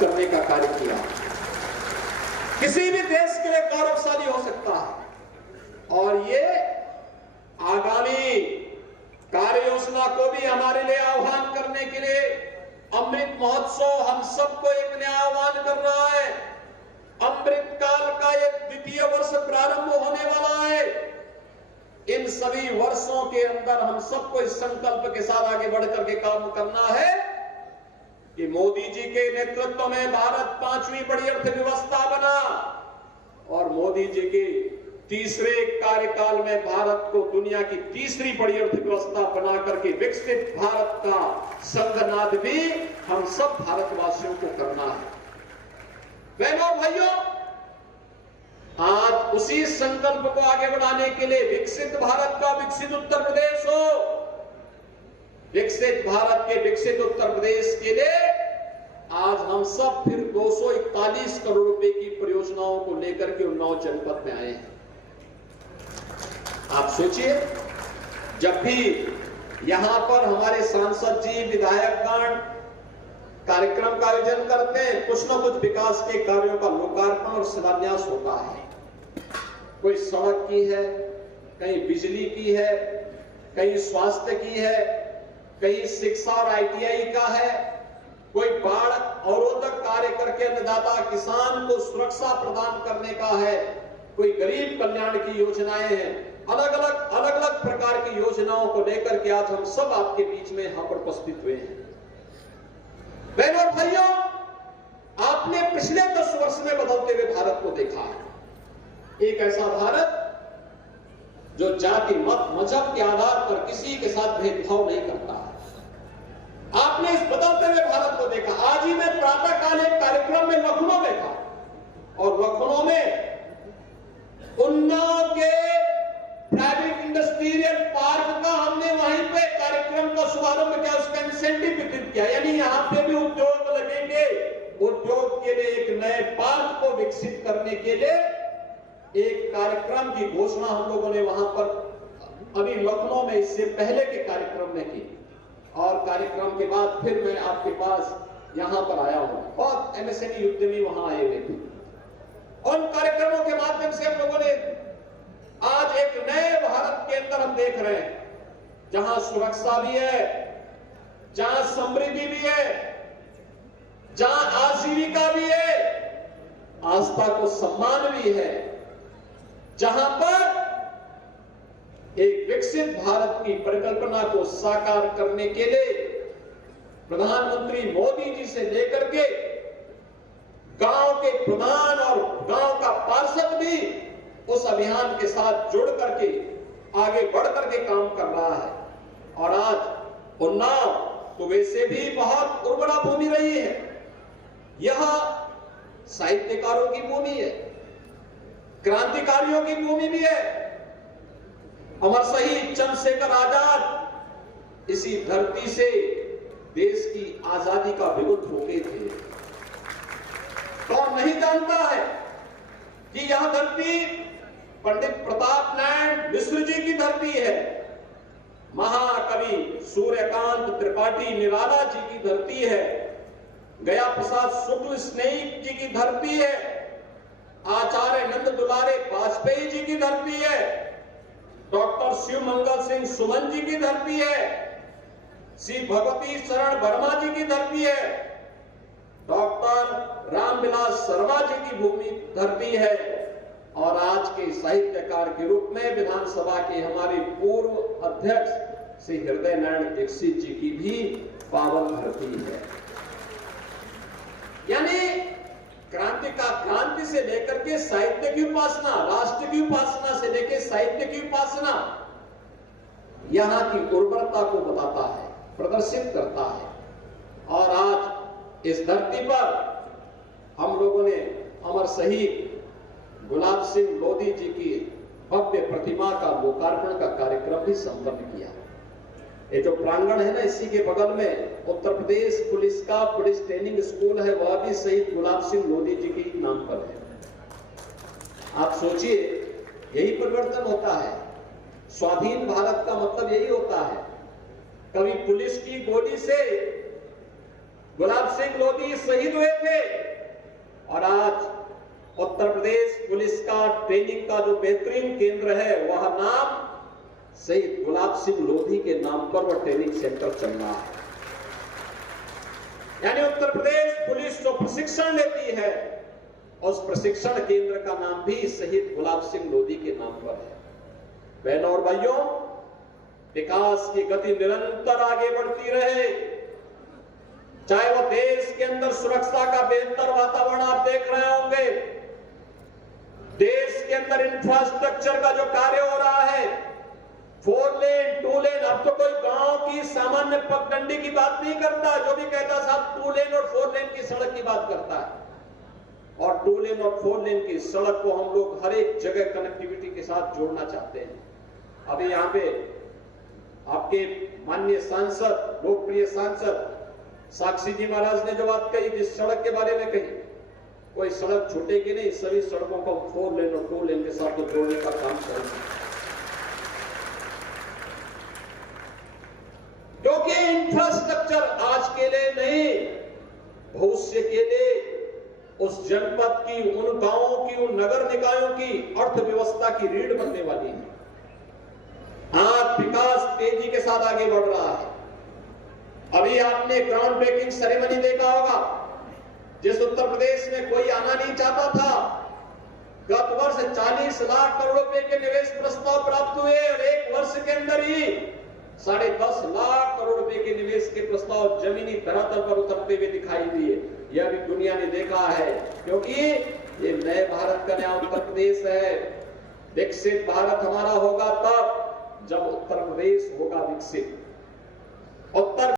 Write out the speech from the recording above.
करने का कार्य किया। किसी भी देश के लिए गौरवशाली हो सकता है और ये आगामी कार्य योजना को भी हमारे लिए आह्वान करने के लिए अमृत महोत्सव हम सबको एक नया आह्वान कर रहा है। अमृत काल का एक द्वितीय वर्ष प्रारंभ होने वाला है। इन सभी वर्षों के अंदर हम सबको इस संकल्प के साथ आगे बढ़कर के काम करना है कि मोदी जी के नेतृत्व में भारत 5वीं बड़ी अर्थव्यवस्था बना और मोदी जी के तीसरे कार्यकाल में भारत को दुनिया की तीसरी बड़ी अर्थव्यवस्था बना करके विकसित भारत का संघनाद भी हम सब भारतवासियों को करना है। बहनों और भाइयों, आज उसी संकल्प को आगे बढ़ाने के लिए विकसित भारत का विकसित उत्तर प्रदेश हो, विकसित भारत के विकसित उत्तर प्रदेश के लिए आज हम सब फिर 241 करोड़ रुपए की परियोजनाओं को लेकर के उन्नाव जनपद में आए हैं। आप सोचिए, जब भी यहां पर हमारे सांसद जी, विधायकगण कार्यक्रम का आयोजन करते हैं, कुछ न कुछ विकास के कार्यों का लोकार्पण और शिलान्यास होता है। कोई सड़क की है, कहीं बिजली की है, कहीं स्वास्थ्य की है, कहीं शिक्षा और ITI का है, कोई बाढ़ अवरोधक कार्य करके अन्नदाता किसान को सुरक्षा प्रदान करने का है, कोई गरीब कल्याण की योजनाएं हैं। अलग अलग प्रकार की योजनाओं को लेकर के आज हम सब आपके बीच में यहां पर उपस्थित हुए हैं। बहनों और भाइयों, आपने पिछले 10 वर्ष में बदलते हुए भारत को देखा है। एक ऐसा भारत जो जाति, मत, मजहब के आधार पर किसी के साथ भेदभाव नहीं करता है। आपने इस बदलते हुए भारत को देखा। आज ही मैं प्रातःकाल एक कार्यक्रम में लखनऊ में था और लखनऊ में उन्नाव के प्राइवेट इंडस्ट्रियल पार्क का हमने वहीं पे कार्यक्रम का शुभारंभ किया, उसका इंसेंटिव वितरित किया। यानी यहाँ पे भी उद्योग लगेंगे। उद्योग के लिए एक नए पार्क को विकसित करने के लिए एक कार्यक्रम की घोषणा हम लोगों ने वहां पर अभी लखनऊ में इससे पहले के कार्यक्रम में की और कार्यक्रम के बाद फिर मैं आपके पास यहां पर आया हूं। बहुत MSME उद्यमी वहां आए हुए थे। उन कार्यक्रमों के माध्यम से हम लोगों ने आज एक नए भारत के अंदर हम देख रहे हैं, जहां सुरक्षा भी है, जहां समृद्धि भी है, जहां आजीविका भी है, आस्था को सम्मान भी है, जहां पर एक विकसित भारत की परिकल्पना को साकार करने के लिए प्रधानमंत्री मोदी जी से लेकर के गांव के प्रधान और गांव का पार्षद भी उस अभियान के साथ जुड़ करके आगे बढ़ करके काम कर रहा है। और आज उन्नाव तो वैसे भी बहुत उर्वरा भूमि रही है। यह साहित्यकारों की भूमि है, क्रांतिकारियों की भूमि भी है। अमर शहीद चंद्रशेखर आजाद इसी धरती से देश की आजादी का विरोध होके थे। कौन नहीं जानता है कि यह धरती पंडित प्रताप नारायण मिश्र जी की धरती है, महाकवि सूर्यकांत त्रिपाठी निराला जी की धरती है, गया प्रसाद शुक्ल स्नेही जी की धरती है, आचार्य नंद दुलारे वाजपेयी जी की धरती है, डॉक्टर शिव मंगल सिंह सुमन जी की धरती है, श्री भगवती शरण वर्मा जी की धरती है, डॉक्टर रामविलास शर्मा जी की भूमि धरती है और आज के साहित्यकार के रूप में विधानसभा के हमारे पूर्व अध्यक्ष श्री हृदय नारायण दीक्षित जी की भी पावन धरती है। यानी क्रांति से लेकर के साहित्य की उपासना, राष्ट्र की उपासना से लेकर साहित्य की उपासना यहां की उर्वरता को बताता है, प्रदर्शित करता है। और आज इस धरती पर हम लोगों ने अमर शहीद गुलाब सिंह लोधी जी की भव्य प्रतिमा का लोकार्पण का कार्यक्रम भी संपन्न किया। ये जो प्रांगण है ना, इसी के बगल में उत्तर प्रदेश पुलिस का पुलिस ट्रेनिंग स्कूल है, वह भी शहीद गुलाब सिंह लोधी जी के नाम पर है। आप सोचिए, यही परिवर्तन होता है। स्वाधीन भारत का मतलब यही होता है। कभी पुलिस की गोली से गुलाब सिंह लोधी शहीद हुए थे, ट्रेनिंग का जो बेहतरीन केंद्र है, वह नाम शहीद गुलाब सिंह लोधी के नाम पर वह ट्रेनिंग सेंटर चल रहा है। यानी उत्तर प्रदेश पुलिस जो प्रशिक्षण लेती है, उस प्रशिक्षण केंद्र का नाम भी शहीद गुलाब सिंह लोधी के नाम पर है। बहनों और भाइयों, विकास की गति निरंतर आगे बढ़ती रहे, चाहे वो देश के अंदर सुरक्षा का बेहतर वातावरण आप देख रहे होंगे, देश के अंदर इंफ्रास्ट्रक्चर का जो कार्य हो रहा है, 4 लेन 2 लेन, अब तो कोई गांव की सामान्य पगडंडी की बात नहीं करता, जो भी कहता साहब 2 लेन और 4 लेन की सड़क की बात करता है। और 2 लेन और 4 लेन की सड़क को हम लोग हर एक जगह कनेक्टिविटी के साथ जोड़ना चाहते हैं। अभी यहाँ पे आपके माननीय सांसद, लोकप्रिय सांसद साक्षी जी महाराज ने जो बात कही, जिस सड़क के बारे में कही, कोई सड़क छूटेगी नहीं, सभी सड़कों को 4 लेन और 2 लेन के साथ तो जोड़ने का काम करेंगे, क्योंकि इंफ्रास्ट्रक्चर आज के लिए नहीं, भविष्य के लिए उस जनपद की, उन गांवों की, उन नगर निकायों की अर्थव्यवस्था की रीढ़ बनने वाली है। आज विकास तेजी के साथ आगे बढ़ रहा है। अभी आपने ग्राउंड ब्रेकिंग सेरेमनी देखा होगा, जिस उत्तर प्रदेश में कोई आना नहीं चाहता था, गत वर्ष 40 लाख करोड़ रुपए के निवेश प्रस्ताव प्राप्त हुए और 1 वर्ष के अंदर ही 10.5 लाख करोड़ रुपए के निवेश के प्रस्ताव जमीनी धरातल पर उतरते हुए दिखाई दिए। यह भी दुनिया ने देखा है, क्योंकि ये नए भारत का नया उत्तर प्रदेश है। विकसित भारत हमारा होगा तब जब उत्तर प्रदेश होगा विकसित। उत्तर